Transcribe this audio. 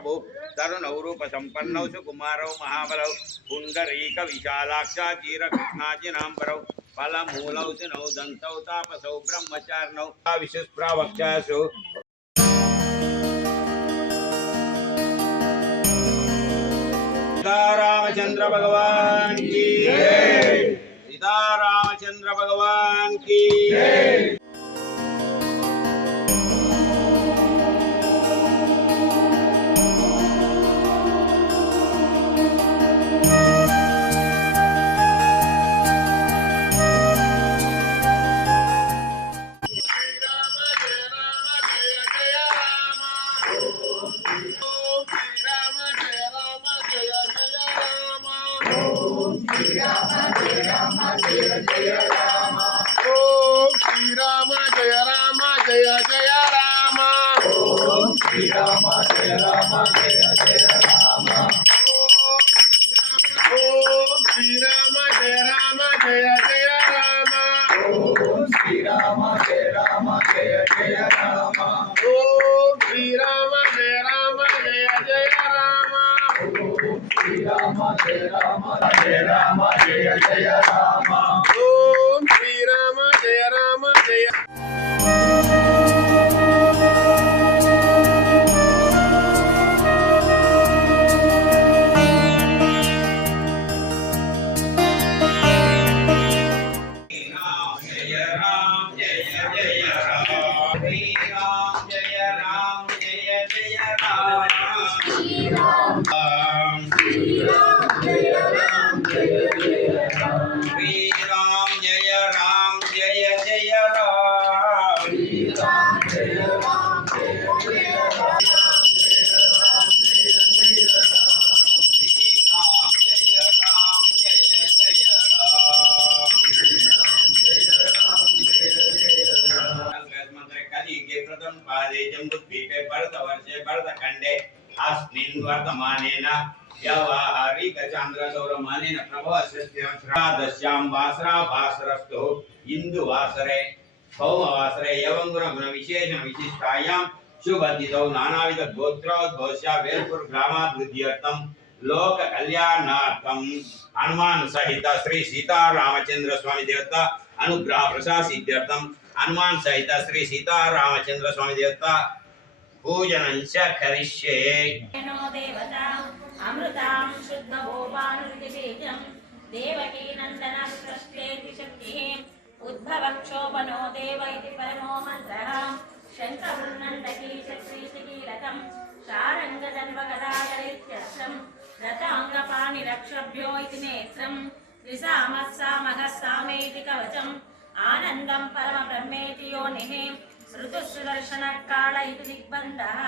प्रभु तरुणौ रूप संपन्नौ सुकुमारौ महाबलौ पुंडरीक विशालाक्ष चीरकृष्णाजिनाम्बरौ फलमूलौ सुनौ दन्तौ तापसौ ब्रह्मचारिणौ विशुष्प्रावक्षासु सीतारामचंद्र भगवान की जय। सीतारामचंद्र भगवान की जय। जय राम ओम श्री राम जय राम जय जय राम ओम श्री राम जय राम जय जय राम ओम श्री राम जय राम जय जय राम ओम श्री राम जय राम जय जय राम ओम श्री राम जय राम जय जय राम ओम श्री राम जय राम जय राम जय जय राम ओम श्री राम जय राम जय वर्तमानेन व्यावहारिक चांद्रसौरमानेन प्रभवस्यां वासरा वासरस्तु इंदु वासरे सौमवासरे यवंगुण गुण विशेषण विशिष्टायां शुभतिथौ नानाविध गोत्रोद्भवस्य वेलपुर ग्रामाभिवृद्ध्यर्थं लोक कल्याणार्थं हनुमान सहित श्री सीतारामचंद्र स्वामी देवता अनुग्रह प्रसादित्यर्थं हनुमान सहित श्री सीतारामचंद्र स्वामी देवता पूजनञ्च करिष्ये। देवता अमृतां शुद्धभूपानुर्दिबीजं देवकी नन्दनं सृष्टेति शक्तिः उद्भवक्षोभनो देव इति परमो मन्त्रः शङ्खपुर्नन्दकी चक्रीशिकीलकं शारङ्गदन्वगदाधरित्यर्थं रथाङ्गपाणिरक्षभ्यो इति नेत्रं त्रिसामः सामः सामे इति कवचम् आनन्दं परमब्रह्मेति योनिः ऋतुसुदर्शन काल इति दिग्बन्धः।